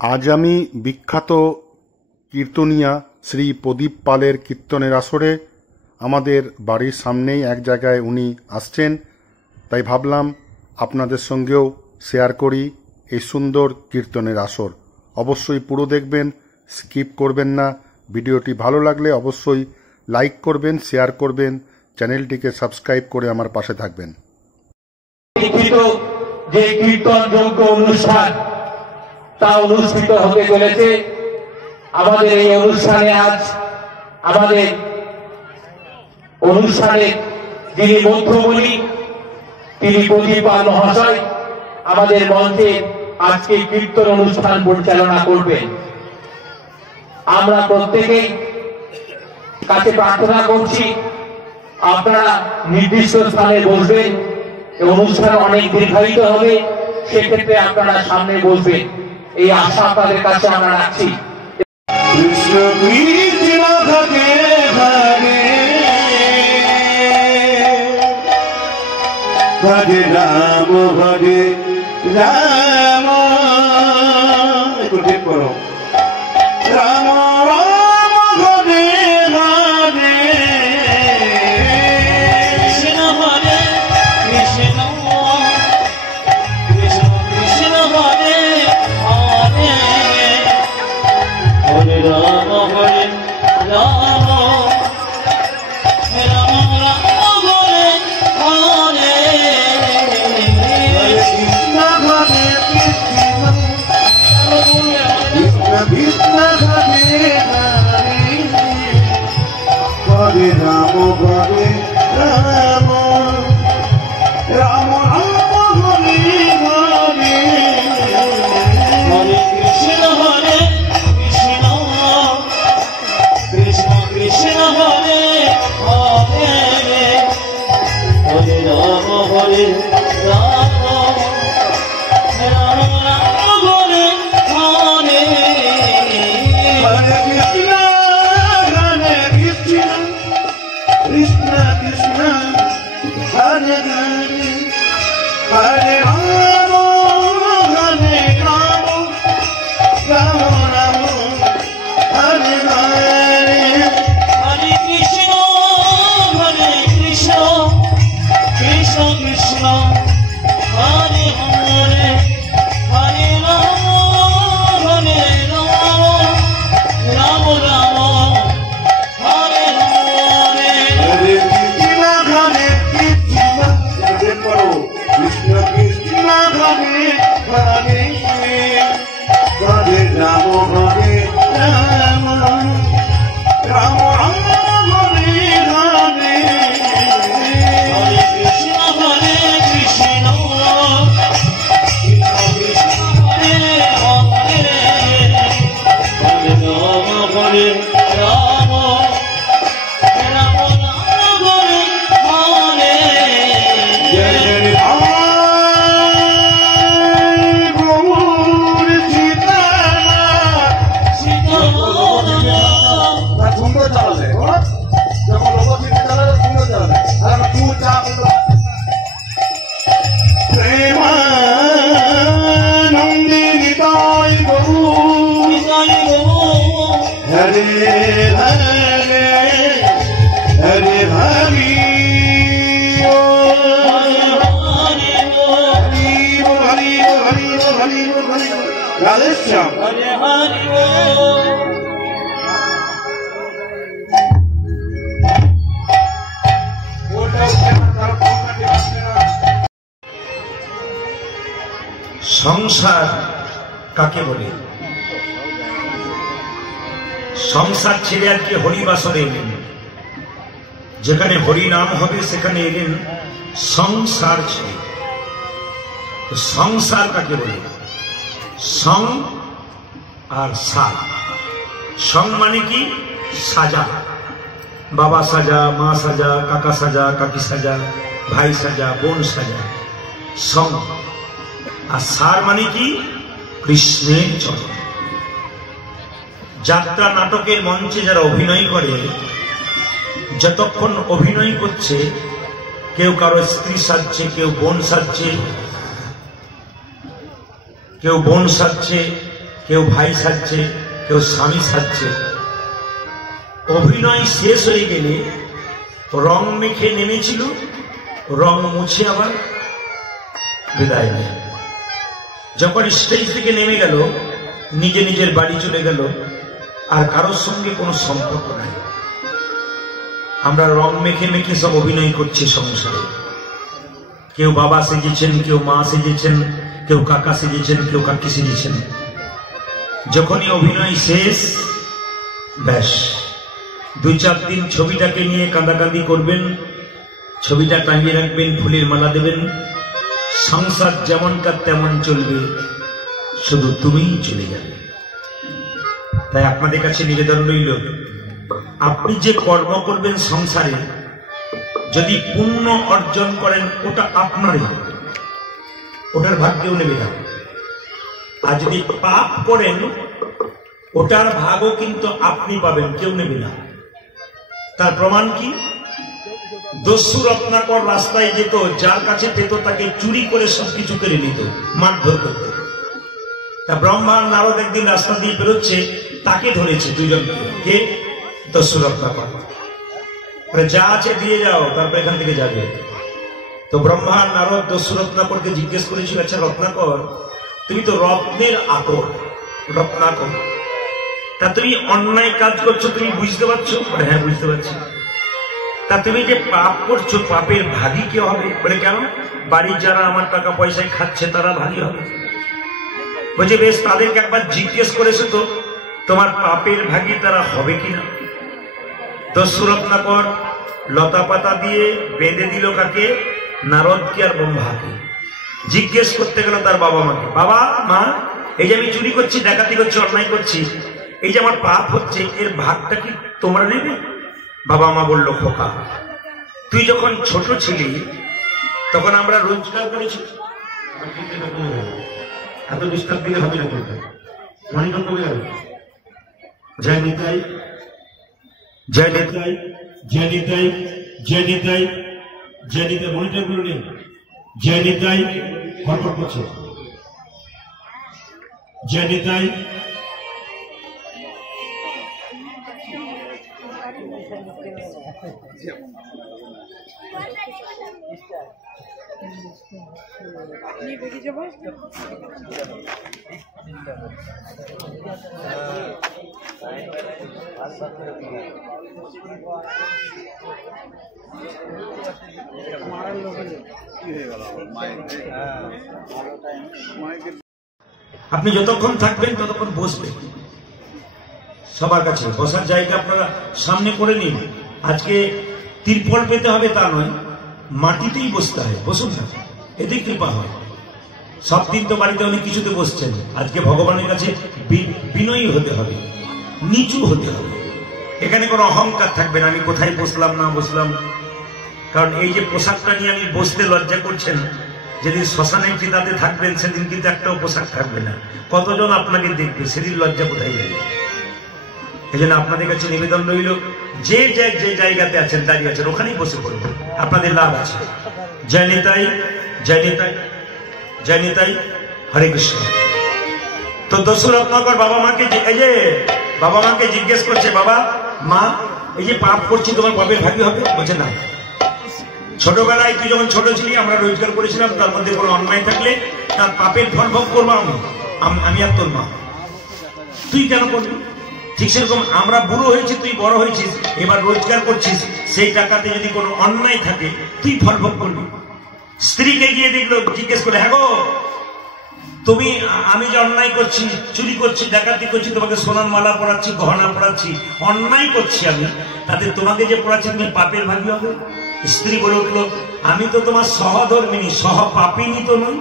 আজ আমি বিখ্যাত কীর্তনিয়া শ্রী প্রদীপ পালের কীর্তনের আসরে আমাদের বাড়ির সামনেই এক জায়গায় উনি আসছেন, তাই ভাবলাম আপনাদের সঙ্গেও শেয়ার করি এই সুন্দর কীর্তনের আসর। অবশ্যই পুরো দেখবেন, স্কিপ করবেন না। ভিডিওটি ভালো লাগলে অবশ্যই লাইক করবেন, শেয়ার করবেন, চ্যানেলটিকে সাবস্ক্রাইব করে আমার পাশে থাকবেন। যে কীর্তন যোগ্য অনুষ্ঠান তা অনুষ্ঠিত হতে চলেছে। আমাদের এই অনুষ্ঠানে আজ আমাদের অনুষ্ঠানের যিনি মধ্যমণি তিনি প্রদীপ পাল মহাশয় আমাদের মঞ্চে আজকে কীর্তন অনুষ্ঠান পরিচালনা করবেন। আমরা প্রত্যেকেই কাছে প্রার্থনা করছি আপনারা নির্দিষ্ট স্থানে বসবেন। অনুষ্ঠান অনেক দীর্ঘায়িত হবে, সেক্ষেত্রে আপনারা সামনে বসবেন, এই আশা আপনাদের কাছে আমরা রাখছি। কৃষ্ণ কৃষ্ণ ভগে ভগে ভগে রাম ভগে রাম, একটু ঠিক করো, রাম রাম ভগে ভগে কৃষ্ণ ভগে কৃষ্ণ কৃষ্ণ কৃষ্ণ ভগে হরে হরে রাম হরে রাম রাম রাম হরে হরে কৃষ্ণ হরে কৃষ্ণ কৃষ্ণ কৃষ্ণ হরে হরে রাম হরে রাম রাম রাম হরে হরে হরে কৃষ্ণ হরে কৃষ্ণ কৃষ্ণ কৃষ্ণ হরে হরে হরে রাম হরে রাম রাম রাম হরে হরে হরে কৃষ্ণ কৃষ্ণ কৃষ্ণ হরে হরে হরে রাম হরে রাম রাম রাম হরে হরে হরে কৃষ্ণ কৃষ্ণ কৃষ্ণ হরে হরে হরে রাম রাম রাম হরে হরে হরে কৃষ্ণ কৃষ্ণ কৃষ্ণ হরে হরে হরে রাম হরে রাম রাম রাম হরে হরে হরে কৃষ্ণ কৃষ্ণ কৃষ্ণ হরে হরে হরে রাম হরে রাম রাম রাম হরে হরে জয় জয় গৌর সীতারাম সুন্দর চালালে যখন লোক চালালে সুন্দর চালালে আর তু চা প্রেমানন্দে নিতাই গৌর হরে হরে হরে হরি রাধেশ্যাম হরে হরি সংসার কাকে বলে? সংসার ছেড়ে আজকে হরিবাসরে এলেন, যেখানে হরি নাম হবে সেখানে এলেন সংসার ছেড়ে। সংসার কাকে বলে? সং আর সার। সং মানে কি? সাজা, বাবা সাজা, মা সাজা, কাকা সাজা, কাকি সাজা, ভাই সাজা, বোন সাজা, সং। আর সার মানে কি? কৃষ্ণের চরণ। যাত্রা নাটকের মঞ্চে যারা অভিনয় করে, যতক্ষণ অভিনয় করছে কেউ কারো স্ত্রী সাজছে, কেউ বোন সাজছে, কেউ বোন সাজছে, কেউ ভাই সাজছে, কেউ স্বামী সাজছে। অভিনয় শেষ হয়ে গেলে রং মেখে নেমেছিল, রং মুছে আবার বিদায় নেয়। যখন স্টেজ থেকে নেমে গেল, নিজে নিজের বাড়ি চলে গেল, আর কারোর সঙ্গে কোনো সম্পর্ক নাই। আমরা রং মেখে মেখে সব অভিনয় করছি সংসারে। কেউ বাবা সেজেছেন, কেউ মা সেজেছেন, কেউ কাকা সেজেছেন, কেউ কাকি সেজেছেন। যখনই অভিনয় শেষ, ব্যাস 2-4 দিন ছবিটাকে নিয়ে কাঁদাকাঁদি করবেন, ছবিটা টাঙিয়ে রাখবেন, ফুলের মালা দেবেন। সংসার যেমনকার তেমন চলবে, শুধু তুমিই চলে যাবে। তাই আপনাদের কাছে নিবেদন রইল, আপনি যে কর্ম করবেন সংসারে, যদি পুণ্য অর্জন করেন ওটা আপনারই, ওটার ভাগ কেউ নেবে না। আর যদি পাপ করেন ওটার ভাগও কিন্তু আপনি পাবেন, কেউ নেবে না। তার প্রমাণ কি? দস্যু রত্নাকর রাস্তায় যেত, যার কাছে পেত তাকে চুরি করে সবকিছু কেড়ে নিত, মারধর করত। তা ব্রহ্মা আর নারদ একদিন রাস্তা দিয়ে বেরোচ্ছে, তাকে ধরেছে দুজনকে। কে? দস্যু রত্নাকর। যা আছে দিয়ে যাও, তারপর এখান থেকে যাবে। তো ব্রহ্মা আর নারদ দস্যু রত্নাকরকে জিজ্ঞেস করেছিল, আচ্ছা রত্নাকর, তুমি তো রত্নের আকর, রত্নাকর, তা তুমি অন্যায় কাজ করছো, তুমি বুঝতে পারছো? হ্যাঁ বুঝতে পারছি। তা তুমি যে পাপ করছো, পাপের ভাগী কে হবে? বলে কেন? বাড়ির যারা আমার টাকা পয়সায় খাচ্ছে তারা ভাগী হবে। বলছে বেশ, তাদেরকে একবার জিজ্ঞেস করেছো তো তোমার পাপের ভাগী তারা হবে কিনা? দস্যু রত্নাকর লতা পাতা দিয়ে বেঁধে দিল কাকে? নারদকে আর ব্রহ্মাকে। জিজ্ঞেস করতে গেল তার বাবা মাকে, বাবা মা, এই যে আমি চুরি করছি, ডাকাতি করছি, অন্যায় করছি, এই যে আমার পাপ হচ্ছে, এর ভাগটা কি তোমরা নেবে? বাবা মা বলল, খোকা, তুই যখন ছোট ছিলি তখন আমরা রোজগার করেছি। এত ডিস্টার্ব দিলে হবে না, মনিটর কমে যাবে। জয় নিতাই, জয় নিতাই, জয় নিতাই, জয় নিতাই, জয় নিতাই। মনিটর গুলো নেই। জয় নিতাই, হরকট করছে। জয় নিতাই। আপনি যতক্ষণ থাকবেন ততক্ষণ বসবেন। সবার কাছে বসার জায়গা আপনারা সামনে করে নিন। আজকে তিরপল পেতে হবে তা নয়, মাটিতেই বসতে হয়। বসুন না, এতে কৃপা হয়। সব দিন তো বাড়িতে অনেক কিছুতে বসছেন, আজকে ভগবানের কাছে বিনয়ী হতে হবে, নিচু হতে হবে। এখানে কোনো অহংকার থাকবে না, আমি কোথায় বসলাম না বসলাম। কারণ এই যে পোশাকটা নিয়ে আমি বসতে লজ্জা করছেন, যেদিন শ্মশানে চিতাতে থাকবেন সেদিন কিন্তু একটাও পোশাক থাকবে না। কতজন আপনাকে দেখবে, সেদিন লজ্জা কোথায় যাবে? এই জন্য আপনাদের কাছে নিবেদন রইল, যে জায়গাতে আছেন, দাঁড়িয়ে আছেন, ওখানেই বসে পড়বেন, আপনাদের লাভ আছে। জয় নিতাই, জয় নিতাই, জয় নিতাই, হরে কৃষ্ণ। তো দস্যু রত্নাকর বাবা মাকে, এই যে বাবা মাকে জিজ্ঞেস করছে, বাবা মা, এই যে পাপ করছি তোমার পাপের ভাগী হবে? বলছে না। ছোটবেলায় তুই যখন ছোট ছিলি আমরা রোজগার করেছিলাম, তার মধ্যে কোনো অন্যায় থাকলে তার পাপের ফল ভোগ করবো আমি আর তোর মা। তুই কেন করবি? ঠিক সেরকম আমরা বুড়ো হয়েছি, তুই বড় হয়েছিস, এবার রোজগার করছিস, সেই টাকাতে যদি কোনো অন্যায় থাকে তুই ফল ভোগ করবি। স্ত্রীকে গিয়ে দেখলো, জিজ্ঞেস করে, হ্যাঁ গো তুমি, আমি যে অন্যায় করছি, চুরি করছি, ডাকাতি করছি, তোমাকে সোনার মালা পরাচ্ছি, গহনা পরাচ্ছি, অন্যায় করছি আমি, তাতে তোমাকে যে পড়াচ্ছি তুমি পাপের ভাগী হবে? স্ত্রী বলে উঠলো, আমি তো তোমার সহধর্মিনী, সহপাপিনী তো নই,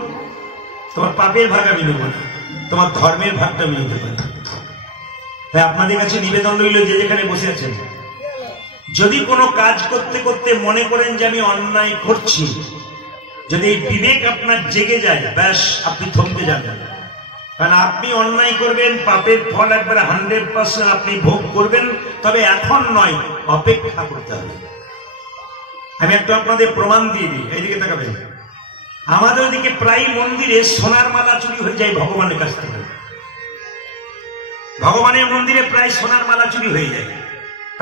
তোমার পাপের ভাগ আমি নেব না, তোমার ধর্মের ভাগটা আমি নিতে পারি। তাই আপনাদের কাছে নিবেদন রইল, যে যেখানে বসে আছেন, যদি কোনো কাজ করতে করতে মনে করেন যে আমি অন্যায় করছি, যদি এই বিবেক আপনার জেগে যায়, ব্যাস আপনি থমকে যাবেন। কারণ আপনি অন্যায় করবেন, পাপের ফল একবারে 100% আপনি ভোগ করবেন, তবে এখন নয়, অপেক্ষা করতে হবে। আমি একটু আপনাদের প্রমাণ দিয়ে দিই, এইদিকে তাকাবেন। আমাদের দিকে প্রায় মন্দিরে সোনার মালা চুরি হয়ে যায় ভগবানের কাছ থেকে। ভগবানের মন্দিরে প্রায় সোনার মালা চুরি হয়ে যায়,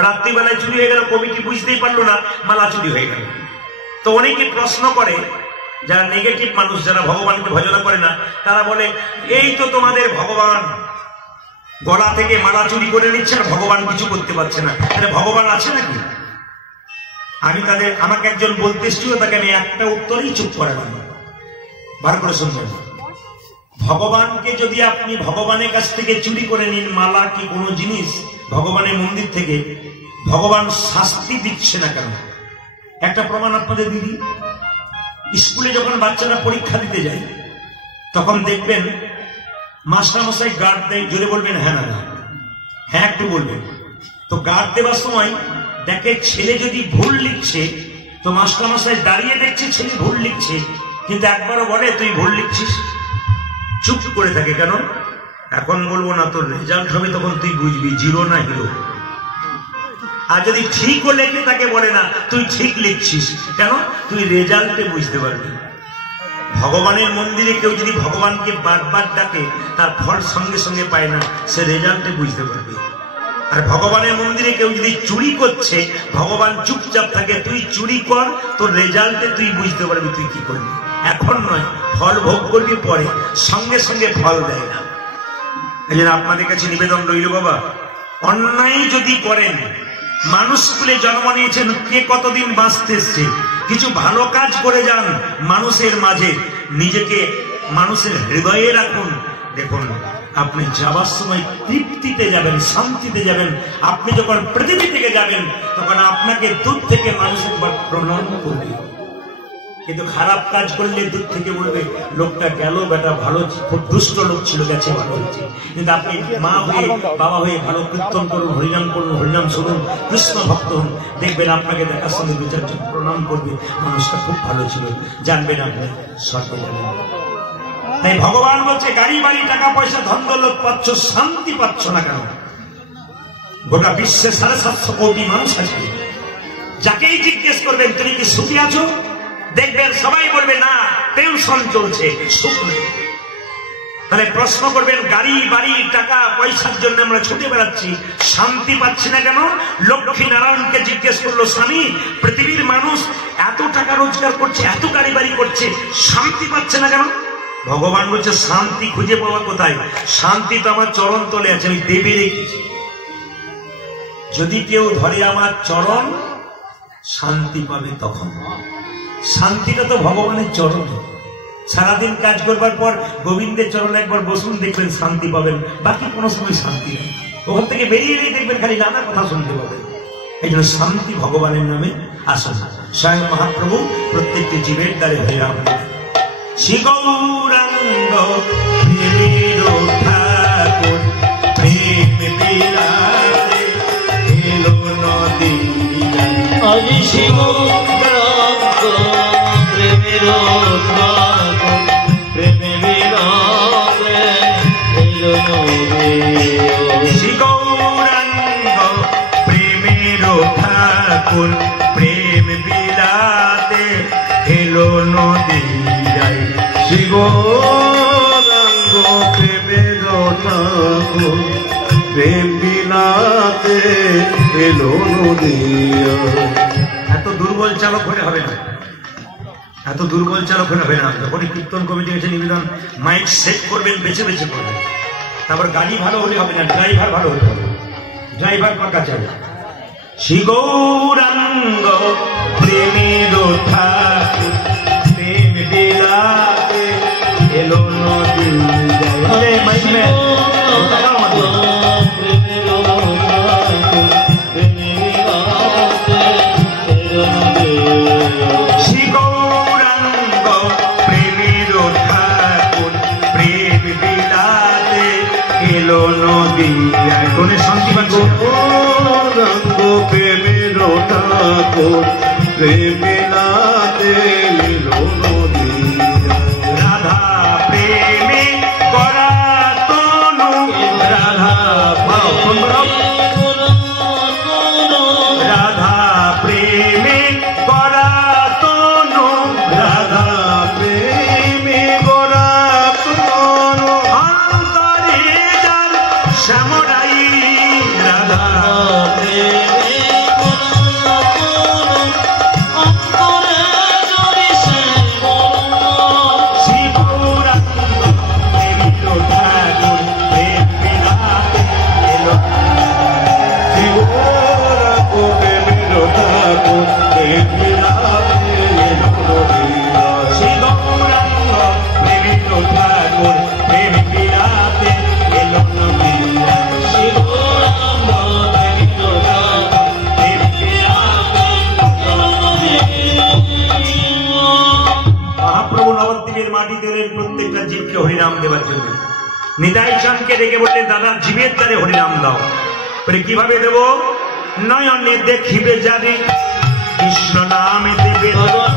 রাত্রিবেলায় চুরি হয়ে গেল, কমিটি বুঝতেই পারলো না, মালা চুরি হয়ে গেল। তো অনেকে প্রশ্ন করে, যারা নেগেটিভ মানুষ, যারা ভগবানকে ভজনা করে না, তারা বলে এই তো তোমাদের ভগবান গলা থেকে মালা চুরি করে নিচ্ছে আর ভগবান কিছু করতে পারছে না, তাহলে ভগবান আছে নাকি? আমাকে একজন বলতে এসেছিল, তাকে আমি একটা উত্তরেই চুপ করালাম, বার করে শুনবেন। ভগবানকে যদি আপনি ভগবানের কাছ থেকে চুরি করে নিন মালা কি কোনো জিনিস ভগবানের মন্দির থেকে, ভগবান শাস্তি দিচ্ছে না কেন? একটা প্রমাণ আপনাদের দিদি, স্কুলে যখন বাচ্চারা পরীক্ষা দিতে যায় তখন দেখবেন মাস্টারমশাই গার্ড দেয়, জোরে বলবেন হ্যাঁ না না, হ্যাঁ একটু বলবেন। তো গার্ড দেওয়ার সময় দেখে ছেলে যদি ভুল লিখছে, তো মাস্টারমশাই দাঁড়িয়ে দেখছে ছেলে ভুল লিখছে, কিন্তু একবারও বলে তুই ভুল লিখছিস? চুপ করে থাকে কেন? এখন বলবো না, তোর রেজাল্ট হবে তখন তুই বুঝবি জিরো না হিরো। আর যদি ঠিকও লেখে তাকে বলে না তুই ঠিক লিখছিস, কেন? তুই রেজাল্টে বুঝতে পারবি। ভগবানের মন্দিরে কেউ যদি ভগবানকে বারবার ডাকে তার ফল সঙ্গে সঙ্গে পায় না, সে রেজাল্টে বুঝতে পারবে। আর ভগবানের মন্দিরে কেউ যদি চুরি করছে, ভগবান চুপচাপ থাকে, তুই চুরি কর, তোর রেজাল্টে তুই বুঝতে পারবি তুই কি করবি। এখন নয়, ফল ভোগ করবি পরে, সঙ্গে সঙ্গে ফল দেয় না। এই জন্য আপনাদের কাছে নিবেদন রইল, বাবা অন্যায় যদি করেন, মানুষ কুলে জন্ম নিয়েছেন, কে কতদিন বাঁচতে এসছে, কিছু ভালো কাজ করে যান মানুষের মাঝে, নিজেকে মানুষের হৃদয়ে রাখুন। দেখুন আপনি যাবার সময় তৃপ্তিতে যাবেন, শান্তিতে যাবেন। আপনি যখন পৃথিবী থেকে যাবেন তখন আপনাকে দূর থেকে মানুষ একবার প্রণাম করবে, কিন্তু খারাপ কাজ করলে দূর থেকে বলবে লোকটা গেল বেটা, ভালো খুব দুষ্ট লোক ছিল, গেছে ভালো হচ্ছে। কিন্তু আপনি মা হয়ে বাবা হয়ে ভালো কীর্তন করুন, হরিনাম করুন, হরিনাম শুনুন, কৃষ্ণ ভক্ত হন, দেখবেন আপনাকে দেখার সঙ্গে বিচার প্রণাম করবে, মানুষটা খুব ভালো ছিল, জানবেন আপনি স্বর্গে যাবেন। তাই ভগবান বলছে গাড়ি বাড়ি টাকা পয়সা ধন দৌলত পাচ্ছ, শান্তি পাচ্ছ না কেন? গোটা বিশ্বে 750 কোটি মানুষ আছে, যাকেই জিজ্ঞেস করবেন তুমি কি সুখী আছো, দেখবেন সবাই বলবে না, টেনশন চলছে, সুখ নেই। তাহলে প্রশ্ন করবেন গাড়ি বাড়ি টাকা পয়সার জন্য আমরা ছুটে বেড়াচ্ছি, শান্তি পাচ্ছি না কেন? লক্ষ্মী নারায়ণকে জিজ্ঞেস করলো, স্বামী পৃথিবীর মানুষ এত টাকা রোজগার করছে, এত গাড়ি বাড়ি করছে, শান্তি পাচ্ছে না কেন? ভগবান বলছে শান্তি খুঁজে পাওয়া কোথায়? শান্তি তো আমার চরণ তলে আছে, আমি দেবে রেখেছি। যদি কেউ ধরে আমার চরণ, শান্তি পাবে তখন। শান্তিটা তো ভগবানের চরণ। সারাদিন কাজ করবার পর গোবিন্দের চরণে একবার বসুন, দেখবেন শান্তি পাবেন, বাকি কোনো সময় শান্তি নেই। ওখান থেকে বেরিয়ে এলে দেখবেন খালি নানা কথা শুনতে পাবেন। এই জন্য শান্তি ভগবানের নামে আসুন। স্বয়ং মহাপ্রভু প্রত্যেকটি জীবের দ্বারে হয়ে রাখবেন। শ্রী গৌরাঙ্গ প্রেমের ঠাকুর প্রেম বিলাসে এলো নদী, আজি শ্রী গৌরাঙ্গ প্রেমের ঠাকুর প্রেম বিলাসে এলো নদী। শ্রী গৌরাঙ্গ প্রেমের ঠাকুর প্রেম বিলাতে এলো নদী, শ্রী গৌরাঙ্গ প্রেমের ঠাকুর প্রেম বিলাতে এলো নদিয়া। এত দুর্বল চালক হলে হবে না, এত দুর্বল চালক হলে হবে না। যখনই কীর্তন কমিটি এসে নিবেদন, মাইক সেট করবেন, বেছে বেছে করবেন। তারপর গাড়ি ভালো হলে হবে না, ড্রাইভার ভালো হতে হবে, ড্রাইভার পাকা চাই। শ্রী গৌরাঙ্গ প্রেমের ঠাকুর প্রেম বিলাতে এলো নদী। শ্রী গৌরাঙ্গ প্রেমের ঠাকুর প্রেম বিলাতে এলো নদী। কোনে শান্তি পাচ্ছে? গৌরাঙ্গ প্রেমের ঠাকুর প্রেম বিলাতে এলো নদিয়া। রাধা প্রেমে করা তনু, রাধা রাধা প্রেমে করা তনু, রাধা প্রেমে গোরা তনু, অন্তরে যার শ্যামরাই রাধা প্রত্যেকটা জীবকে হরিনাম দেওয়ার জন্য নিতাই চাঁদকে ডেকে বললেন, দাদা জীবের দ্বারে হরিনাম দাও। বলে কিভাবে দেব? নয়নে দেখিবে জানি কৃষ্ণ নামে দেবে,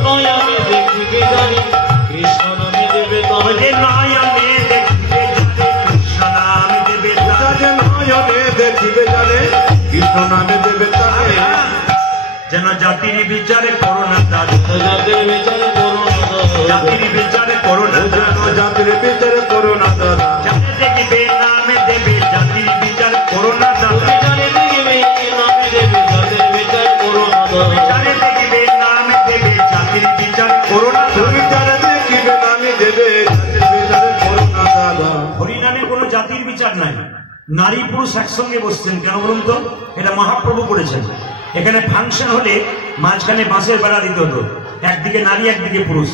নয়নে দেখিবে জানি কৃষ্ণ নামে দেবে, নয়নে দেখিবে জানে কৃষ্ণ নামে দেবে, নয়নে দেখিবে জানে কৃষ্ণ নামে দেবে। যেন জাতির বিচারে করোনা দাদা, জাতির বিচারে করোনা দাদা, জাতির বিচারে করোনা দাদা, জাতির বিচারে করোনা দাদা, জানে দেখিবে নামে দেবে জাতির বিচার করোনা দাদা, জানে দেখিবে নামে দেবে জাতির বিচার করোনা দাদা, জানে দেখিবে নামে দেবে জাতির বিচার করোনা দাদা, জানে দেখিবে নামে দেবে জাতির বিচার করোনা দাদা। হরিনামে কোনো জাতির বিচার নাই, নারী পুরুষ একসঙ্গে বসছেন। কেন বলুন তো? এটা মহাপ্রভু করেছেন। এখানে ফাংশন হলে মাঝখানে বাঁশের বেড়া দিতে হতো, একদিকে নারী একদিকে পুরুষ।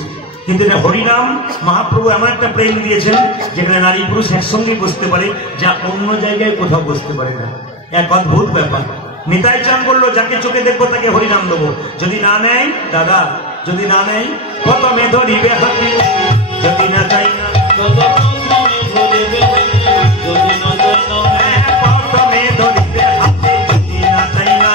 কিন্তু এটা হরিনাম মহাপ্রভু এমন একটা প্রেম দিয়েছেন যেখানে নারী পুরুষ একসঙ্গে বসতে পারে, যা অন্য জায়গায় কোথাও বসতে পারে না। এক অদ্ভুত ব্যাপার। নিতাই চাঁদ বললো, যাকে চোখে দেখবো তাকে হরিনাম দেবো। যদি না নেয় দাদা, যদি না নেয় প্রথমে ধরিবে হাতে, যদি না চাই না প্রথমে ধরিবে হাতে, যদি না চাই না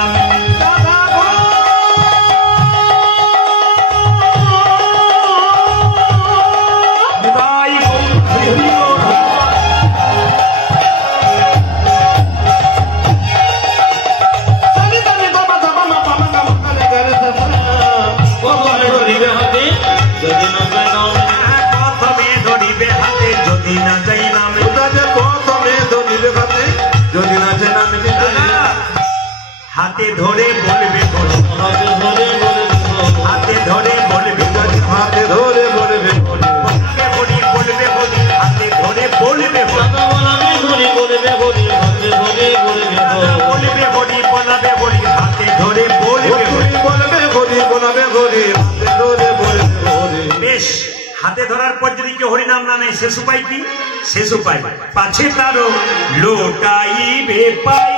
হাতে ধরে বলবে, হাতে ধরে বলবে, হাতে ধরে বলবে, বলবে হাতে ধরে বলবে, বেশ। হাতে ধরার পর যদি কেউ হরিনাম না নেয়, শেষ উপায় কি? শেষ উপায় পাছে তারও লোটাইবে পাই,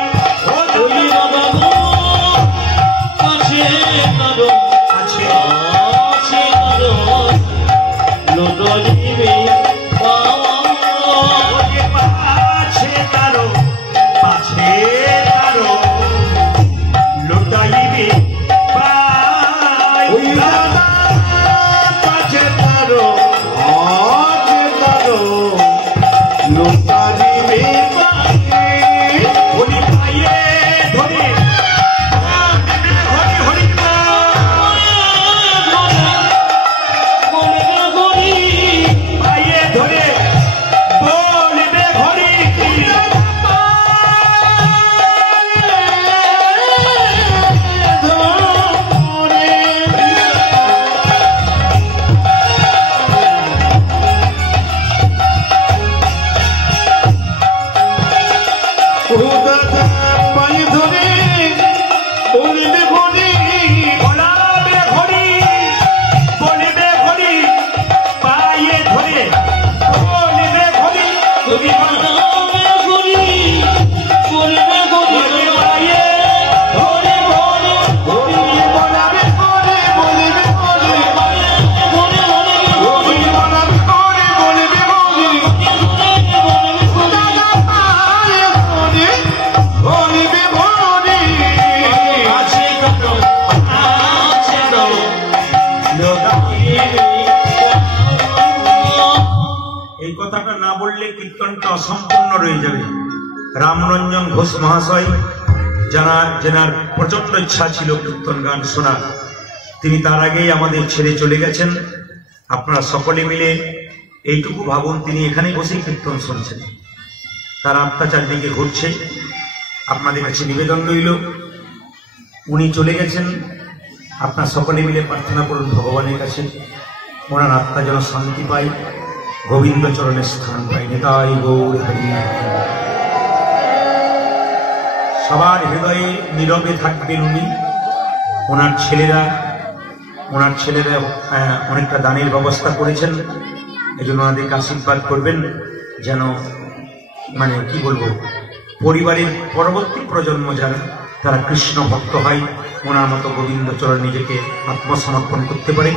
অসম্পূর্ণ রয়ে যাবে। রামরঞ্জন ঘোষ মহাশয়, যেনার প্রচন্ড ইচ্ছা ছিল কীর্তন গান শোনা, তিনি তার আগেই আমাদের ছেড়ে চলে গেছেন। আপনারা সকলে মিলে এইটুকু ভাবুন, তিনি এখানেই বসেই কীর্তন শুনছেন। তার আত্মা চারদিকে ঘুরছে। আপনাদের কাছে নিবেদন রইল, উনি চলে গেছেন, আপনার সকলে মিলে প্রার্থনা করুন ভগবানের কাছে ওনার আত্মা যেন শান্তি পায়, গোবিন্দ চরণের স্থান পায়। নেতাই গৌর হরি। সবার হৃদয়ে নীরবে থাকবেন উনি। ওনার ছেলেরা অনেকটা দানের ব্যবস্থা করেছেন, এই জন্য ওনাদেরকে আশীর্বাদ করবেন যেন মানে কি বলবো, পরিবারের পরবর্তী প্রজন্ম যারা তারা কৃষ্ণ ভক্ত হয়, ওনার মতো গোবিন্দ চরণ নিজেকে আত্মসমর্পণ করতে পারে,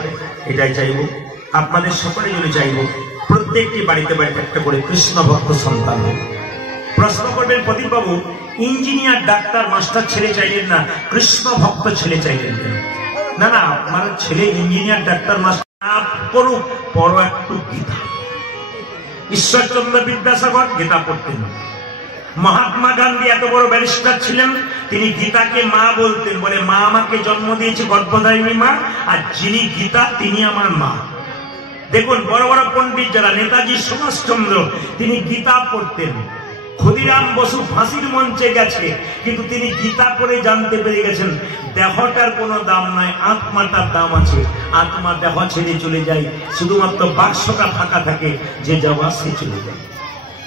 এটাই চাইব। আপনাদের সকলের জন্য চাইব প্রত্যেকটি বাড়িতে বাড়িতে একটা করে কৃষ্ণ ভক্ত সন্তান হোক। প্রশ্ন করবেন প্রদীপবাবু, ইঞ্জিনিয়ার ডাক্তার মাস্টার ছেলে চাইলেন না, কৃষ্ণ ভক্ত ছেলে চাইলেন কেন? না না, আমার ছেলে ইঞ্জিনিয়ার ডাক্তার মাস্টার করুক, পড়ো একটু গীতা। ঈশ্বরচন্দ্র বিদ্যাসাগর গীতা পড়তেন। মহাত্মা গান্ধী এত বড় ব্যারিস্টার ছিলেন, তিনি গীতাকে মা বলতেন, বলে মা আমাকে জন্ম দিয়েছে গর্ভধারিণী মা, আর যিনি গীতা তিনি আমার মা। দেখুন বড় বড় পণ্ডিত যারা, নেতাজি সুভাষচন্দ্র তিনি গীতা পড়তেন। ক্ষুদিরাম বসু ফাঁসির মঞ্চে গেছে, কিন্তু তিনি গীতা পড়ে জানতে পেরে গেছেন দেহটার কোনো দাম নাই, আত্মাটার দাম আছে। আত্মা দেহ ছেড়ে চলে যায়, শুধুমাত্র বাক্সটা ফাঁকা থাকে, যে যাওয়া সে চলে যায়।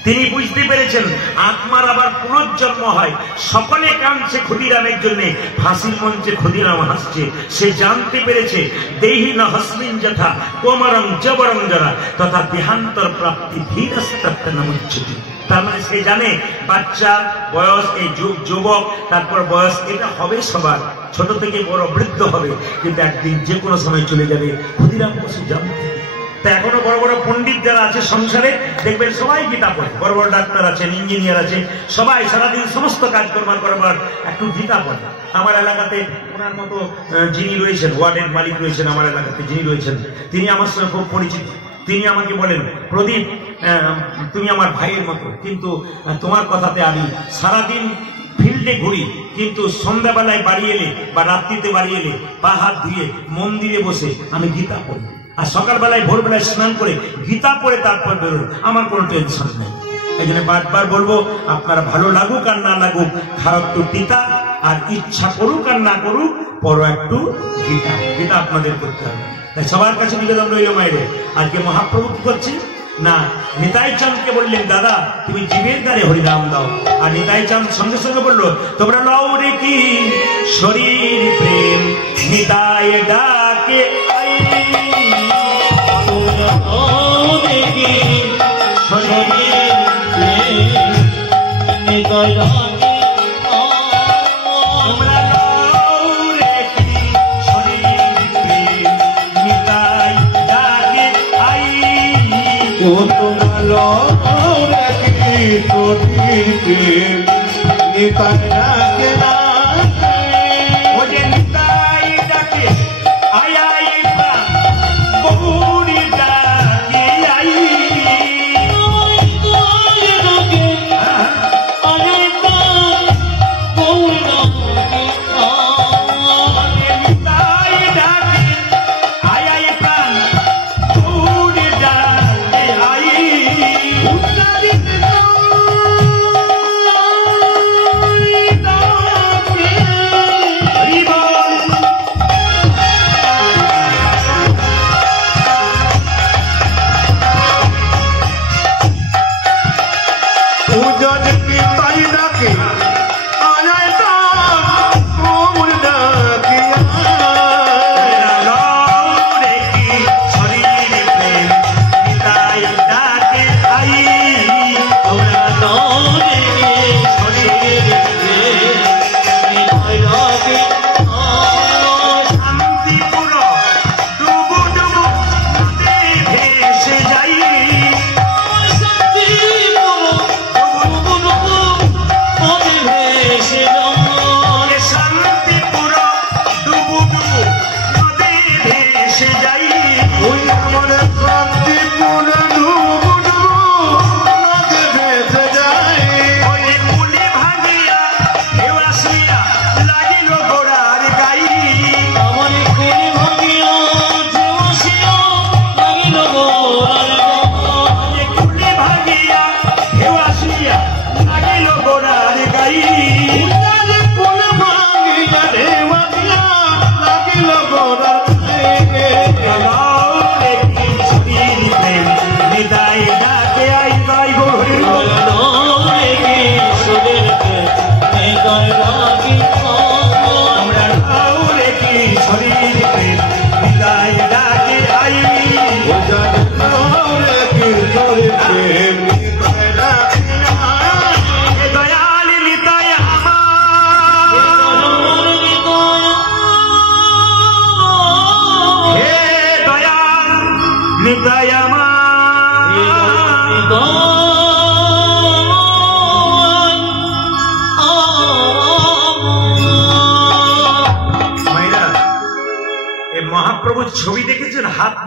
তিনি বুঝতে পেরেছেন আত্মার আবার পুনর্জন্ম হয়। সকলে কাঁদছে ক্ষুদিরামের জন্য, ফাঁসির মঞ্চে ক্ষুদিরাম হাসছে। সে জানতে পেরেছে দেহি ন হস্মিন যথা কোমরং জবরং জরা তথা দেহান্তর প্রাপ্তি ধীরস্তত্ব নমুচ্যতি। তার মানে সে জানে বাচ্চা বয়স, এই যুবক, তারপর বয়স, এটা হবে সবার, ছোট থেকে বড় বৃদ্ধ হবে, কিন্তু একদিন যে কোনো সময় চলে যাবে। ক্ষুদিরাম বসু জানতে। তা এখনো বড় বড় পণ্ডিত যারা আছে সংসারে, দেখবেন সবাই গীতা পড়ে। বড় বড় ডাক্তার আছেন, ইঞ্জিনিয়ার আছে, সবাই সারাদিন সমস্ত কাজকর্ম করবার একটু গীতা পড়ে। আমার এলাকাতে ওনার মতো যিনি রয়েছেন, ওয়ার্ডের মালিক রয়েছেন আমার এলাকাতে যিনি রয়েছেন, তিনি আমার সঙ্গে খুব পরিচিত। তিনি আমাকে বলেন, প্রদীপ তুমি আমার ভাইয়ের মতো, কিন্তু তোমার কথাতে আমি সারাদিন ফিল্ডে ঘুরি, কিন্তু সন্ধ্যাবেলায় বাড়ি এলে বা রাত্রিতে বাড়ি এলে পা হাত ধুয়ে মন্দিরে বসে আমি গীতা পড়ি, আর সকালবেলায় ভোরবেলায় স্নান করে গীতা পড়ে তারপর বেরোই, আমার কোনো টেনশন নেই। এই জন্য বারবার বলবো, আপনার ভালো লাগুক আর না লাগুক, খারাপ তো পিতা, আর ইচ্ছা করুক আর না করুক, পড়ো একটু গীতা। গীতা আপনাদের করতে হবে। তাই সবার কাছে নিবেদন রইল মায়ের। আজকে মহাপ্রভু কি করছে না, নিতাই চাঁদকে বললেন দাদা তুমি জীবের দ্বারে হরিনাম দাও, আর নিতাই চাঁদ সঙ্গে সঙ্গে বললো তোমরা লও রে কি শরীর প্রেম নিতাই ডাকে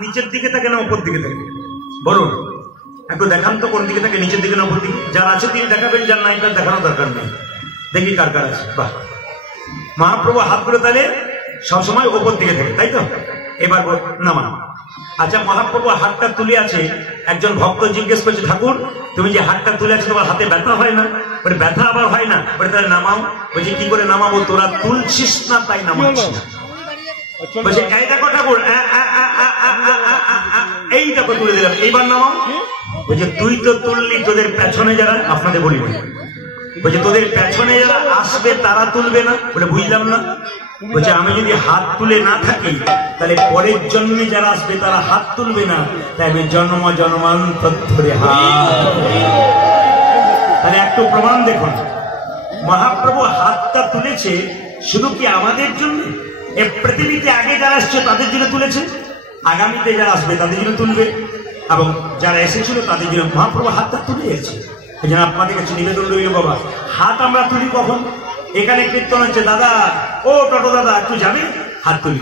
নিচের দিকে থাকে না উপর দিকে থাকে বলুন? একটু দেখান তো কোন দিকে থাকে, নিচের দিকে না উপর দিকে? যার আছে তিনি দেখাবেন, যার নাই তার দেখানোর দরকার নেই। দেখি কার কার আছে। বাহ, মহাপ্রভু হাতগুলো তাহলে সবসময় উপর দিকে থাকে, তাই তো? এবার নামান। আচ্ছা, মহাপ্রভু হাতটা তুলে আছে, একজন ভক্ত জিজ্ঞেস করছে, ঠাকুর তুমি যে হাতটা তুলে আছে তোমার হাতে ব্যথা হয় না? বলে ব্যথা আবার হয় না। বলে তাহলে নামাও। বলছে কি করে নামাবো? তোরা তুলছিস না তাই নামাচ্ছি না। বলছে এই দেখো ঠাকুর, এই দেখো তুলে দিলাম, এইবার নামাও। বলছে তুই তো তুললি, তোদের পেছনে যারা, আপনাদের বলি বলছে তোদের পেছনে যারা আসবে তারা তুলবে না। বলে বুঝলাম না। বলছে আমি যদি হাত তুলে না থাকি তাহলে পরের জন্মে যারা আসবে তারা হাত তুলবে না, তাই আমি জন্ম জন্মান্তর ধরে হাত। তাহলে একটু প্রমাণ দেখুন, মহাপ্রভু হাতটা তুলেছে শুধু কি আমাদের জন্য? এ পৃথিবীতে আগে যারা আসছে তাদের জন্য তুলেছে, আগামীতে যারা আসবে তাদের জন্য তুলবে, এবং যারা এসেছিল তাদের জন্য মহাপ্রভু হাতটা তুলে এসেছে। এই জন্য আপনাদের কাছে নিবেদন রইল বাবা, হাত আমরা তুলি কখন? এখানে কীর্তন হচ্ছে, দাদা ও টোটো দাদা একটু যাবে, হাত তুলি।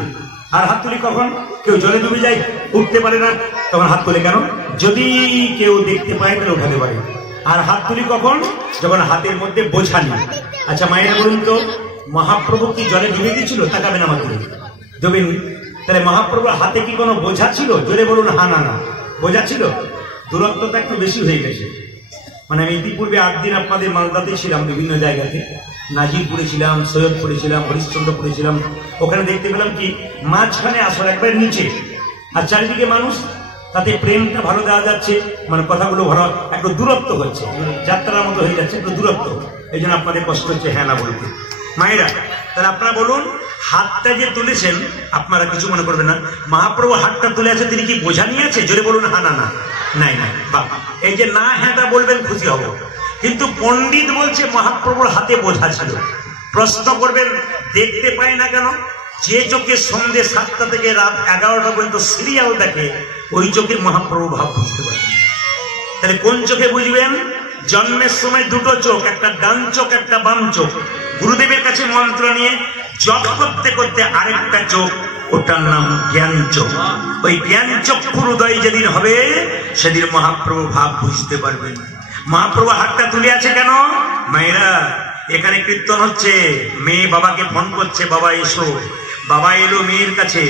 আর হাত তুলি কখন? কেউ জলে ডুবে যায়, উঠতে পারে না, তখন হাত তুলে। কেন? যদি কেউ দেখতে পায় তাহলে উঠাতে পারে। আর হাত তুলি কখন? যখন হাতের মধ্যে বোঝা নেই। আচ্ছা মায়েরা বলুন তো, মহাপ্রভু কি জলে ডুবে দিয়েছিল? তাকাবেন আমার দিকে, ডুবেন। তাহলে মহাপ্রভুর হাতে কি কোনো বোঝা ছিল? জোরে বলুন হা না না। বোঝা ছিল? দূরত্বটা একটু বেশি হয়ে গেছে। মানে আমি ইতিপূর্বে 8 দিন আপনাদের মালদাতে ছিলাম, বিভিন্ন জায়গাতে, নাজিরপুরে ছিলাম, সৈয়দপুরে ছিলাম, হরিশ্চন্দ্রপুরে ছিলাম। ওখানে দেখতে পেলাম কি মাঝখানে আসর একবার নিচে, আর চারিদিকে মানুষ, তাতে প্রেমটা ভালো দেওয়া যাচ্ছে, মানে কথাগুলো ভালো, একটু দূরত্ব হচ্ছে, যাত্রার মতো হয়ে যাচ্ছে, একটু দূরত্ব। এই জন্য আপনাদের কষ্ট হচ্ছে হ্যাঁ না বলতে। মায়েরা তাহলে আপনারা বলুন, হাতটা যে তুলেছেন, আপনারা কিছু মনে করবেন না, মহাপ্রভু হাতটা তুলে আছে, তিনি কি বোঝা নিয়ে আছে? জোরে বলুন হা না না। নাই নাই, বাবা এই যে না হ্যাঁটা বলবেন খুশি হব। কিন্তু পণ্ডিত বলছে মহাপ্রভুর হাতে বোঝা ছিল। প্রশ্ন করবেন দেখতে পায় না কেন? যে চোখে সন্ধ্যে 7টা থেকে রাত 11টা পর্যন্ত সিরিয়াল দেখে, ওই চোখে মহাপ্রভু ভাব বুঝতে পারে। তাহলে কোন চোখে বুঝবেন? জন্মের সময় দুটো চোখ, একটা ডান চোখ একটা বাম চোখ। গুরুদেবের কাছে মন্ত্র নিয়ে জপ করতে করতে আরেকটা চোখ, ওটার নাম জ্ঞান চোখ। ওই জ্ঞান চক্ষুর উদয় যেদিন হবে সেদিন মহাপ্রভু ভাব বুঝতে পারবেন। মহাপ্রভু হাতটা তুলে আছে কেন? মায়েরা এখানে কীর্তন হচ্ছে, মেয়ে বাবাকে ফোন করছে, বাবা এসো। বাবা এলো মেয়ের কাছে,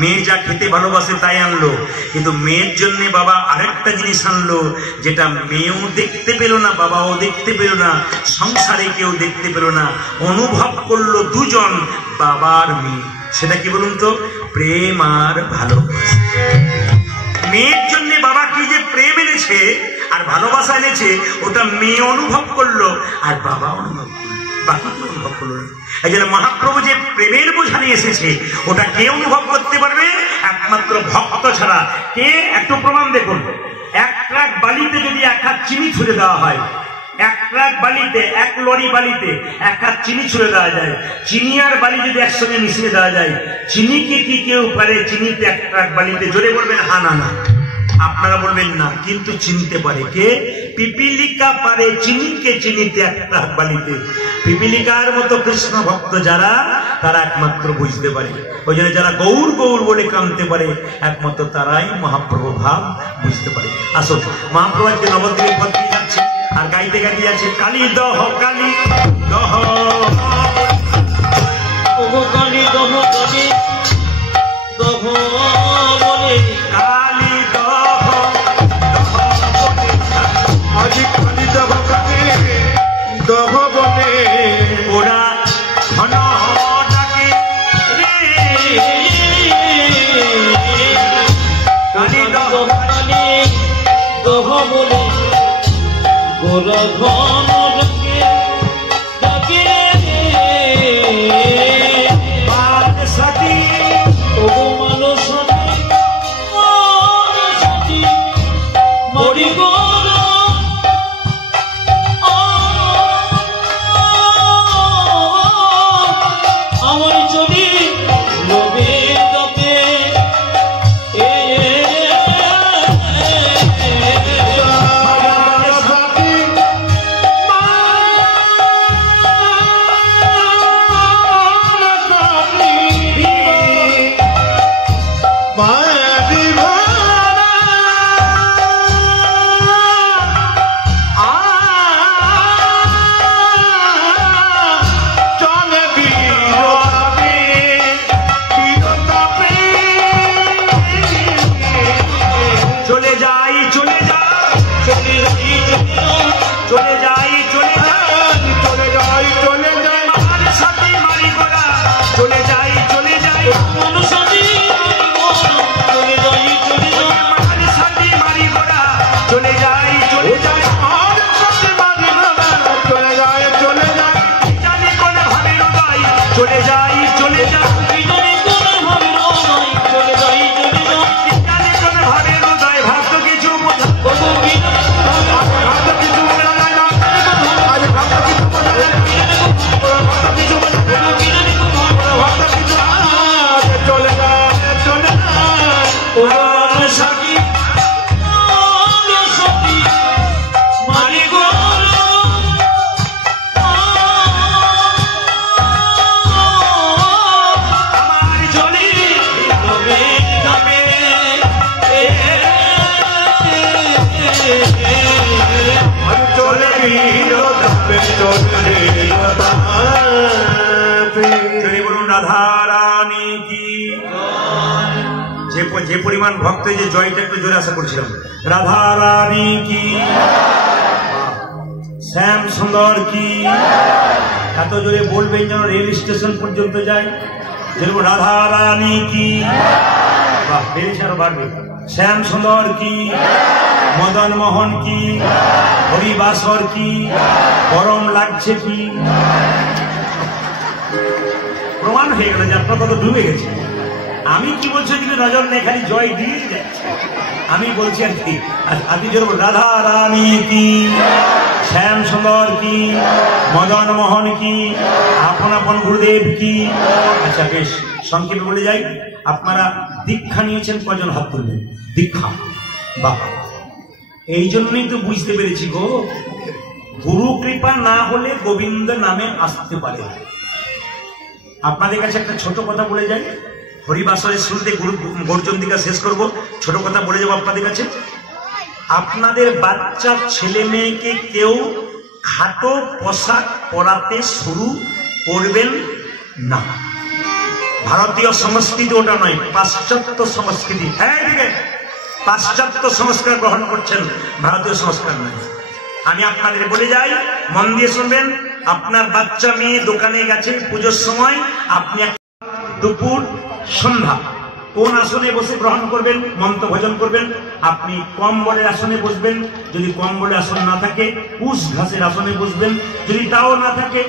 মেয়ে যা খেতে ভালোবাসে তাই আনলো, কিন্তু মেয়ের জন্য বাবা আরেকটা জিনিস আনলো, যেটা মেয়েও দেখতে পেল না, বাবাও দেখতে পেল না, সংসারে কেউ দেখতে পেল না, অনুভব করলো দুজন, বাবার মেয়ে। সেটা কি বলুন তো? প্রেম আর ভালোবাসা। মেয়ের জন্য বাবা কি যে প্রেম এনেছে আর ভালোবাসা এনেছে, ওটা মেয়ে অনুভব করলো আর বাবা অনুভব করলো, বাকি কেউ অনুভব করলো না। এই জন্য মহাপ্রভু যে প্রেমের বোঝা নিয়ে এসেছে, ওটা কে অনুভব করতে পারবে? একমাত্র ভক্ত ছাড়া। কে? একটু প্রমাণ দেখুন। 1 ট্রাক বালিতে যদি 1 হাত চিনি ছুঁড়ে দেওয়া হয়, 1 ট্রাক বালিতে, 1 লরি বালিতে 1 হাত চিনি ছুঁড়ে দেওয়া যায়, চিনি আর বালি যদি একসঙ্গে মিশিয়ে দেওয়া যায়, চিনিকে কি কেউ পারে চিনিতে 1 ট্রাক বালিতে? জোরে বলবেন হা না না। আপনারা বলবেন না, কিন্তু চিনতে পারে কে? পিপিলিকা পারে চিনিকে চিনিতে 1 ট্রাক বালিতে। পিপিলিকার মতো কৃষ্ণ ভক্ত যারা, তারা একমাত্র বুঝতে পারে। ওই জন্য যারা গৌর গৌর বলে কাঁদতে পারে, একমাত্র তারাই মহাপ্রভু ভাব বুঝতে পারে। আসুন, মহাপ্রভু আজকে নবদ্বীপের পথ দিয়ে যাচ্ছে, আর গাইতে গাইতে যাচ্ছে, কালী দহ কালী দহ, কালী দহ কালী দহ বলে, কালী দহ দহ বলে, আজি কালী দহ কালী দহ বলে, ওরা ঘন ডাকে রে, কালী দহ কালী দহ বলে, গোরা ঘন ডাকে ডাকে বাদ সাথী ও মালো সাথী, সাথী মরি গোরা, আমার চলি লোভে তপে, সাথী বলুন রাধা রানী কি। যে পরিমাণ ভক্ত, যে জয়টা একটু জোরে আশা করছিলাম। রাধা রানী কি, শ্যাম সুন্দর কি। এত জোরে বলবেন যেন রেল স্টেশন পর্যন্ত যায়। যেরকম রাধা রানী কি, আরো বাড়বে। শ্যাম সুন্দর কি, মদন মোহন কি, হরিবাসর কি, গরম লাগছে কি। প্রমাণ হয়ে গেল যে আপনার কত ডুবে গেছে। আমি কি বলছি কিন্তু নজর নেই, খালি জয় দিয়ে যাচ্ছে। আমি বলছি আর কি, আপনি যেরকম রাধা রানী কি, শ্যাম সুন্দর কি, মদন মোহন কি, আপন আপন গুরুদেব কি। আচ্ছা বেশ, সংক্ষেপে বলে যাই। আপনারা দীক্ষা নিয়েছেন কজন? হাত তুলবেন। দীক্ষা, বাহ, এই জন্যই তো বুঝতে পেরেছি গো, গুরু কৃপা না হলে গোবিন্দ নামে আসতে পারে। আপনাদের কাছে একটা ছোট কথা বলে যাই, হরিবাসরের শুরুতে গর্জন্তিকা শেষ করব, ছোট কথা বলে যাবো আপনাদের কাছে। আপনাদের বাচ্চা ছেলে মেয়েকে কেউ খাটো পোশাক পরাতে শুরু করবেন না। ভারতীয় সংস্কৃতি ওটা নয়, পাশ্চাত্য সংস্কৃতি। হ্যাঁ, পাশ্চাত্য সংস্কার গ্রহণ করছেন, ভারতীয় সংস্কার নয়। আমি আপনাদের বলে যাই, মন দিয়ে শুনবেন। আপনার বাচ্চা মেয়ে দোকানে গেছে পুজোর সময়, আপনি দুপুর সন্ধ্যা কোন আসনে বসে গ্রহণ করবেন, মন্ত্র ভজন করবেন? আপনি কম্বলের আসনে বসবেন। যদি কম্বলের আসন না থাকে, কুশ ঘাসের আসনে বসবেন। যদি তাও না থাকে,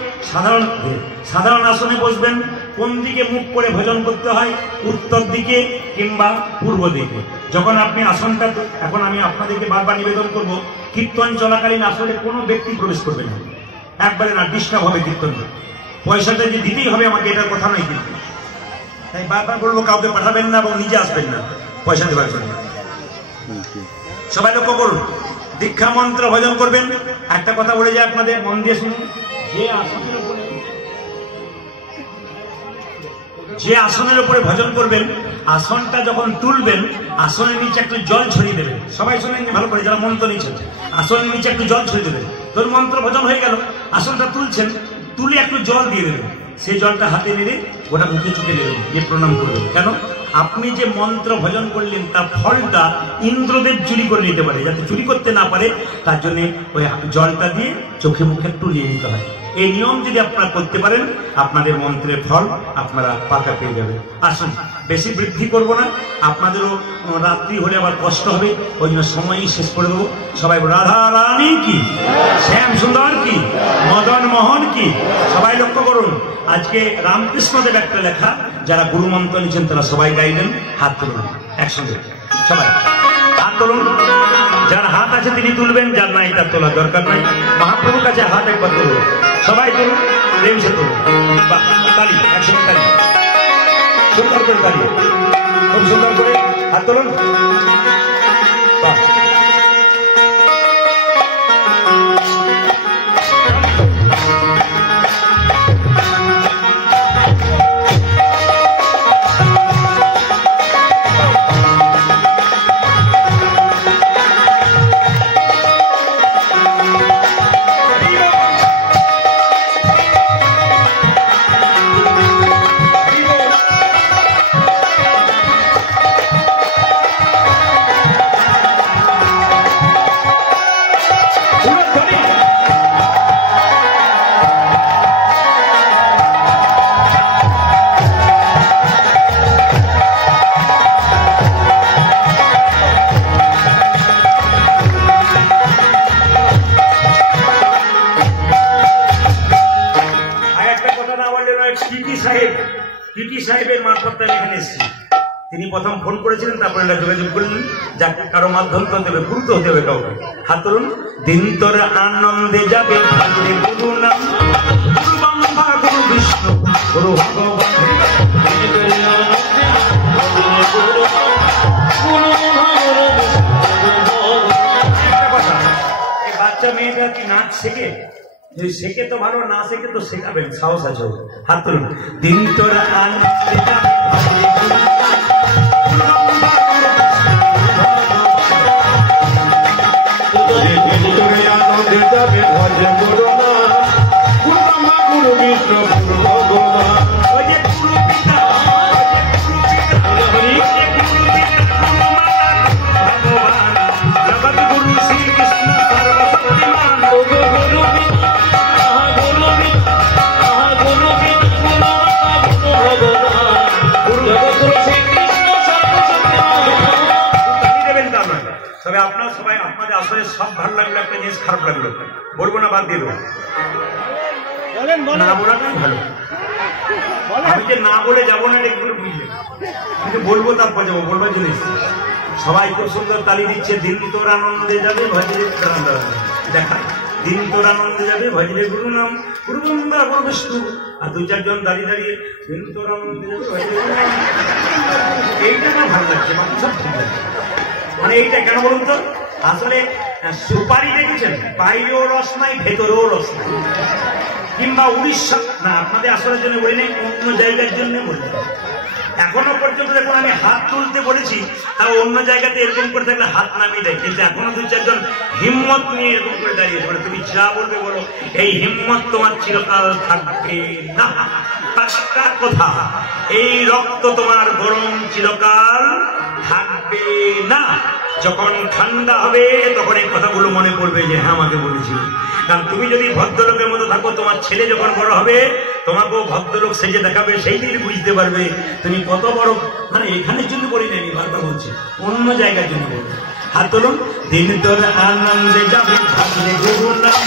সাধারণ আসনে বসবেন। কোন দিকে মুখ করে ভজন করতে হয়? উত্তর দিকে কিংবা পূর্ব দিকে। যখন আপনি আসনটা, এখন আমি আপনাদেরকে বারবার নিবেদন করব, কীর্তন চলাকালীন আসলে কোনো ব্যক্তি প্রবেশ করবে না, একবারে না, ডিস্টার্ব হবে কীর্তন। পয়সাটা যে দিতেই হবে আমাকে, এটার কথা নয় কিন্তু। তাই বারবার বলবো, কাউকে পাঠাবেন না এবং নিজে আসবেন না পয়সা দেওয়ার জন্য। সবাই লক্ষ্য করুন, দীক্ষা মন্ত্র ভজন করবেন। একটা কথা বলে যায় আপনাদের, মন দিয়ে শুনুন। যে আসনের উপরে ভজন করবেন, আসনটা যখন তুলবেন, আসনের নিচে একটু জল ছড়িয়ে দেবেন। সবাই শোনেন ভালো করে, যারা মন্ত্র নিচ্ছেন, আসনের নিচে একটু জল ছড়িয়ে দেবেন। তোর মন্ত্র ভজন হয়ে গেল, আসনটা তুলছেন, তুলে একটু জল দিয়ে দেবেন। সেই জলটা হাতে নিয়ে ওটা মুখে চুকে দেবেন, যে প্রণাম করবেন। কেন? আপনি যে মন্ত্র ভজন করলেন, তার ফলটা ইন্দ্রদেব চুরি করে নিতে পারে। যাতে চুরি করতে না পারে, তার জন্য ওই জলটা দিয়ে চোখে মুখে একটু নিয়ে নিতে হয়। এই নিয়ম যদি আপনারা করতে পারেন, আপনাদের মন্ত্রের ফল আপনারা পাকা পেয়ে যাবেন। আসুন, বেশি বৃদ্ধি করব না, আপনাদেরও রাত্রি হলে আবার কষ্ট হবে, ওই জন্য সময়ই শেষ করে দেবো। সবাই রাধা রানী কি, শ্যাম সুন্দর কি, মদন মোহন কি। সবাই লক্ষ্য করুন, আজকে রামকৃষ্ণদেব একটা লেখা, যারা গুরু মন্ত্র নিচ্ছেন তারা সবাই গাইলেন। হাত তুলুন একসঙ্গে, সবাই হাত তুলুন। যার হাত আছে তিনি তুলবেন, যার নাই তার তোলার দরকার নাই। মহাপ্রভুর কাছে হাত একবার তুলুন, সবাই তুলুন, প্রেম সে তুলুন। তালি, একসঙ্গে তালি, সুন্দর করে তালি, খুব সুন্দর করে হাত তুলুন। সাহেবের মারফত আমি এখানে এসেছি। তিনি প্রথম ফোন করেছিলেন, তারপরে যোগাযোগ করলেন, যাকে কারো মাধ্যম তো হতে হবে, গুরু তো হতে হবে কাউকে। হাত তুলুন। দিন তোর আনন্দে যাবে গুরু নাম, গুরু ব্রহ্মা, গুরু বিষ্ণু, গুরু ভগবান। বাচ্চা মেয়েটা কি নাচ শেখে? যদি শেখে তো ভালো, না শেখে তো শেখাবেন, সাহস আছে। হাত তুলুন। দিন তোর আনন্দে যাবে ভজ গুরু নাম, আসলে সব ভালো লাগলো, একটা জিনিস খারাপ লাগলো, বলবো না বাদ দিয়ে দেবো, না বলাটাই ভালো। আমি যে না বলে যাবো না এগুলো বুঝলে, আমি যে বলবো তারপর যাবো, বলবার জিনিস। সবাই খুব সুন্দর তালি দিচ্ছে, দিন তোর আনন্দে যাবে ভজরে দেখা, দিন তোর আনন্দে যাবে ভজরে গুরু নাম, গুরু বন্দা গুরু বিষ্ণু। আর দুই চারজন দাঁড়িয়ে দাঁড়িয়ে দিন তোর আনন্দে যাবে ভজরে গুরু নাম, এইটা আমার ভালো লাগছে, সব ঠিক লাগছে। মানে এইটা কেন বলুন তো, আসলে সুপারি দেখেছেন বাইরেও রস নাই ভেতরেও রস নাই, কিংবা উড়িষ্যা না, আপনাদের আসলের জন্য বলি নাই, অন্য জায়গার জন্য বলি। এখনো পর্যন্ত দেখুন আমি হাত তুলতে বলেছি, তাও অন্য জায়গাতে এরকম করে থাকলে হাত নামিয়ে দেয়, কিন্তু এখনো দুই চারজন হিম্মত নিয়ে এরকম করে দাঁড়িয়েছে, বলে তুমি যা বলবে বলো, এই হিম্মত তোমার চিরকাল থাকবে না। তার কথা, এই রক্ত তোমার গরম চিরকাল থাকবে না। যখন ঠান্ডা হবে তখন এই কথাগুলো মনে পড়বে যে হ্যাঁ আমাকে বলেছিল। কারণ তুমি যদি ভদ্রলোকের মতো থাকো, তোমার ছেলে যখন বড় হবে তোমাকেও ভদ্রলোক সেজে দেখাবে, সেই দিন বুঝতে পারবে তুমি কত বড়। মানে এখানের জন্য বলি না, আমি বার্তা বলছি, অন্য জায়গার জন্য বলবো। হাত তুলুন। দিন তোর আনন্দে যাবে গুরু নাম,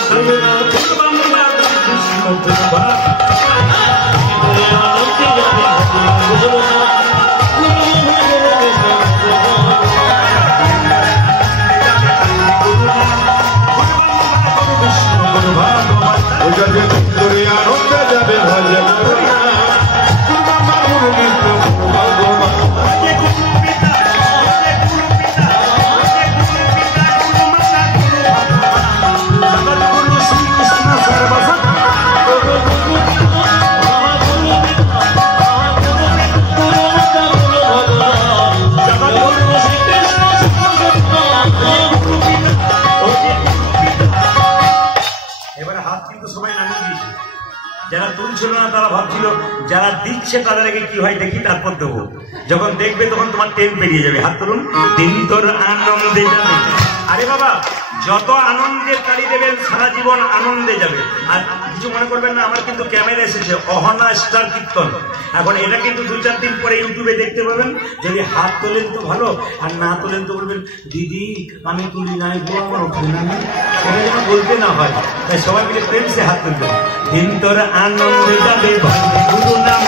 যারা তুলছিল না তারা ভাবছিল যারা দিচ্ছে তাদের আগে কি হয় দেখি তারপর দেবো, যখন দেখবে তখন তোমার ট্রেন পেরিয়ে যাবে। হাত তুলুন। দিন তোর আনন্দে যাবে। আরে বাবা, যত আনন্দের তালি দেবেন সারা জীবন আনন্দে যাবে। আর কিছু মনে করবেন না, আমার কিন্তু ক্যামেরা এসেছে অহনা স্টার কীর্তন, এখন এটা কিন্তু 2-4 দিন পরে ইউটিউবে দেখতে পাবেন। যদি হাত তোলেন তো ভালো, আর না তোলেন তো বলবেন দিদি আমি তুলি নাই গো, আমার ওঠে না, সেটা যেন বলতে না হয়। তাই সবাই মিলে প্রেম সে হাত তুলবে। দিন তোর আনন্দে যাবে গুরু নাম,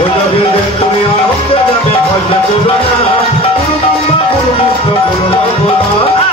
ও যাবে তুমি আনন্দে যাবে ভজরে গুরু নাম, গুরু ব্রহ্মা গুরু বিষ্ণু গুরু ভগবান।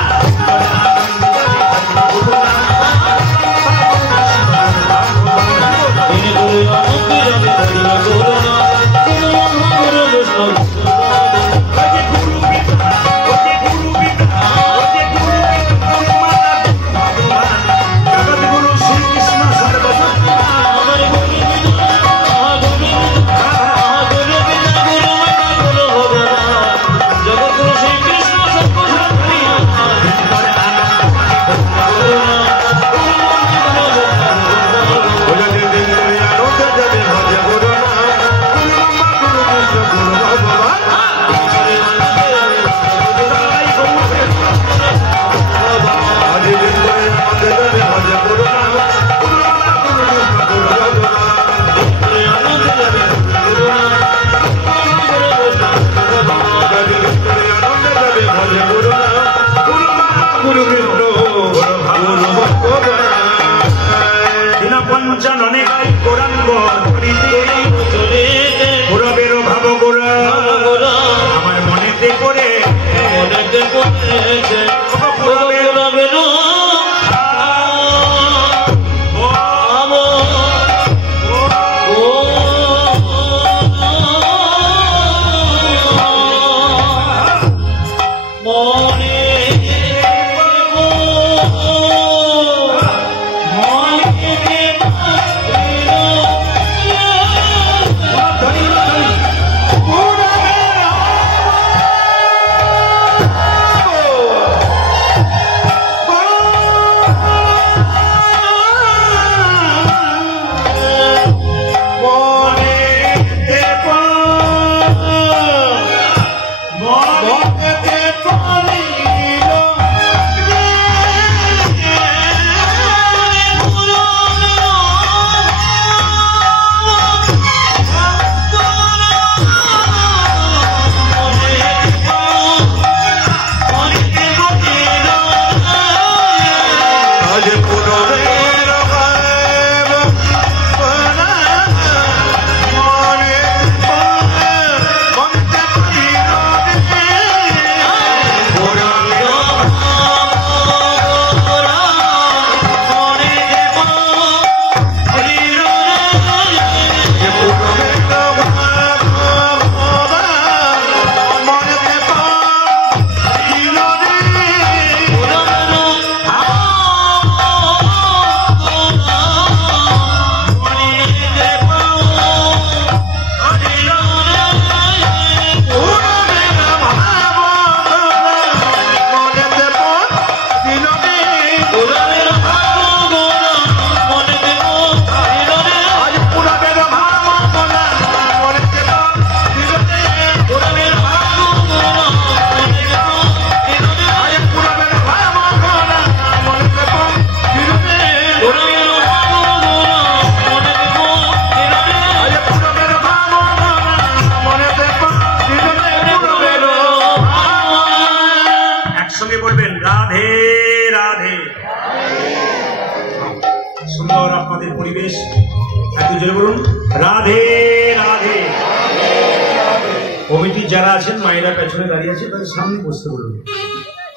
যারা আছেন মায়েরা পেছনে দাঁড়িয়ে আছে তাদের সামনে বসতে বলুন,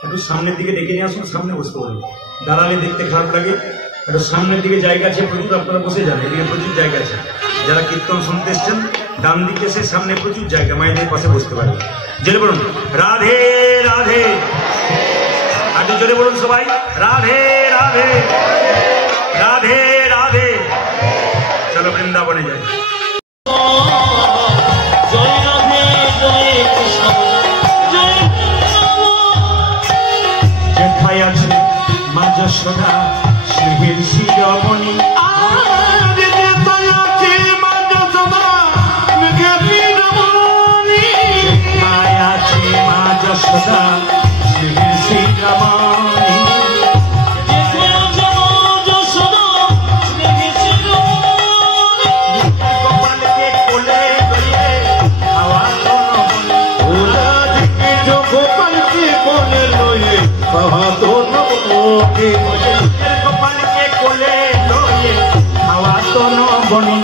একটু সামনের দিকে ডেকে নিয়ে আসুন, সামনে বসতে বলুন। দাঁড়ালে দেখতে খারাপ লাগে, একটু সামনের দিকে জায়গা আছে প্রচুর, আপনারা বসে যান, এদিকে প্রচুর জায়গা আছে। যারা কীর্তন শুনতে এসছেন ডান দিকে এসে সামনে প্রচুর জায়গা, মায়েদের পাশে বসতে পারে। জোরে বলুন রাধে রাধে, একটু জোরে বলুন সবাই রাধে রাধে রাধে রাধে। চলো বৃন্দাবনে যাই। যেথায় আছে মা যশোদা স্নেহের শিরোমণি, যশোদা স্নেহের শিরোমণি, গোপালকে কোলে লইয়ে খাওয়া গোপালকে কোলে লইয়ে খাওয়া তো গোপালকে কোলে লইয়ে খাওয়া তো নবনী,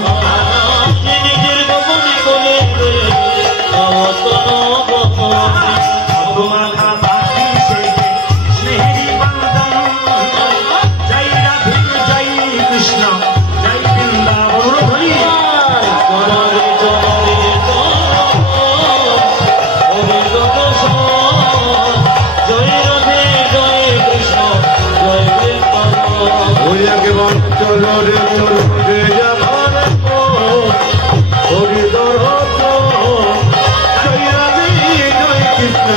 নিজের গোপনে কোলে লইয়ে খাওয়া তো নবনী। মাথা বাকি সেজে স্নেহেরি বন্দন, জয় রাধে জয় কৃষ্ণ জয় বৃন্দাবন ধ্বনি। জয় রাধে জয় কৃষ্ণ জয় বৃন্দাবন। চলো রে চলো রে হরি দরদ, জয় রাধে জয় কৃষ্ণ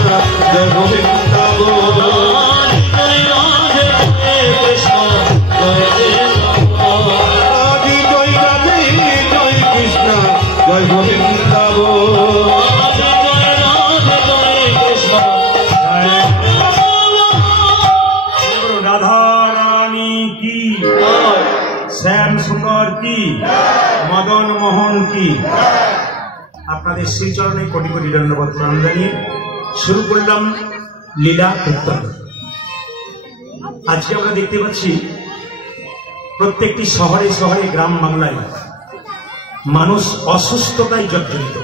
জয় গোবিন্দাবন। জয় রাধে কৃষ্ণ জয় বৃন্দাবন। আদি জয় রাধে জয় কৃষ্ণ জয় গোবিন্দাবন। জয় রাধে জয় কৃষ্ণ জয় বৃন্দাবন। রাধা রানী কি, শ্যাম সুন্দর কি, মদন মোহন কি। আপনাদের শ্রীচরণে কোটি কোটি ধন্যবাদ প্রণাম জানিয়ে শুরু করলাম লীলা কীর্তন। আজকে আমরা দেখতে পাচ্ছি প্রত্যেকটি শহরে শহরে গ্রাম বাংলায় মানুষ অসুস্থতায় জর্জরিত।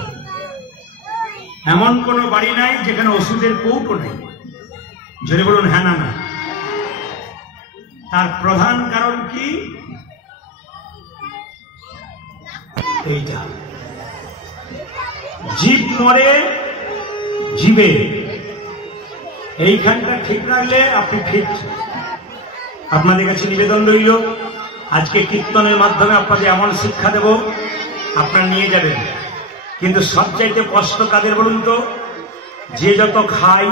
এমন কোনো বাড়ি নাই যেখানে ওষুধের কৌটো নেই। যদি বলুন হ্যাঁ না না। তার প্রধান কারণ কি? এইটা, জীব মরে জীবে, এইখানটা ঠিক রাখলে আপনি ঠিক। আপনাদের কাছে নিবেদন রইল, আজকে কীর্তনের মাধ্যমে আপনাদের এমন শিক্ষা দেব আপনারা নিয়ে যাবেন। কিন্তু সবচাইতে কষ্ট কাদের বলুন তো? যে যত খায়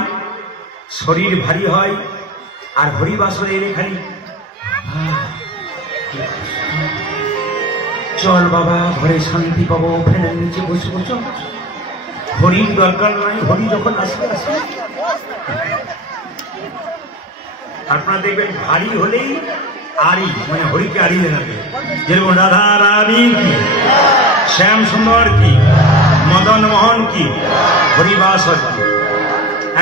শরীর ভারী হয়, আর হরিবাসরে এনে খালি চল বাবা ঘরে শান্তি পাবো, ফ্যানের নিচে বসে বসে। হরির দরকার নাই, হরি যখন আসবে আসবে। আপনারা দেখবেন ভারী হলেই আরি, মানে হরিকে আরি দেখাবে। যেরকম রাধা রানী কি, শ্যাম সুন্দর কি, মদন মোহন কি, হরিবাসর কি।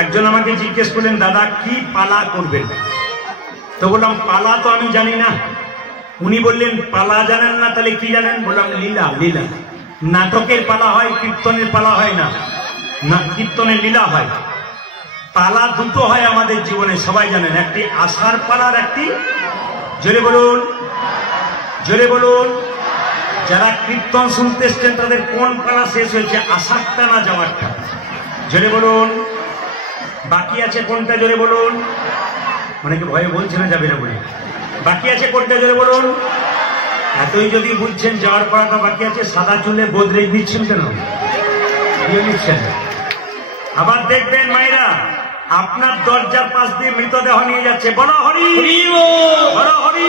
একজন আমাকে জিজ্ঞেস করলেন, দাদা কি পালা করবেন? তো বললাম পালা তো আমি জানি না। উনি বললেন পালা জানেন না, তাহলে কি জানেন? বললাম লীলা। লীলা নাটকের পালা হয়, কীর্তনের পালা হয় না, না কীর্তনের লীলা হয়। পালা দুটো হয় আমাদের জীবনে, সবাই জানেন, একটি আষাঢ় পালা আর একটি, জোরে বলুন, জোরে বলুন। যারা কীর্তন শুনতে এসছেন তাদের কোন পালা শেষ হয়েছে? আষাঢ়টা না যাওয়ারটা? জোরে বলুন। বাকি আছে কোনটা? জোরে বলুন। মানে কি ভয়ে বলছে না যাবে না বলে? বাকি আছে কোনটা? জোরে বলুন। এতই যদি বুঝছেন যাওয়ার পালাটা বাকি আছে, সাদা চুলে গোদরেজ নিচ্ছেন কেন? নিচ্ছেন। আবার দেখবেন মায়েরা আপনার দরজার পাশ দিয়ে মৃতদেহ নিয়ে যাচ্ছে, বড় হরি, বড় হরি,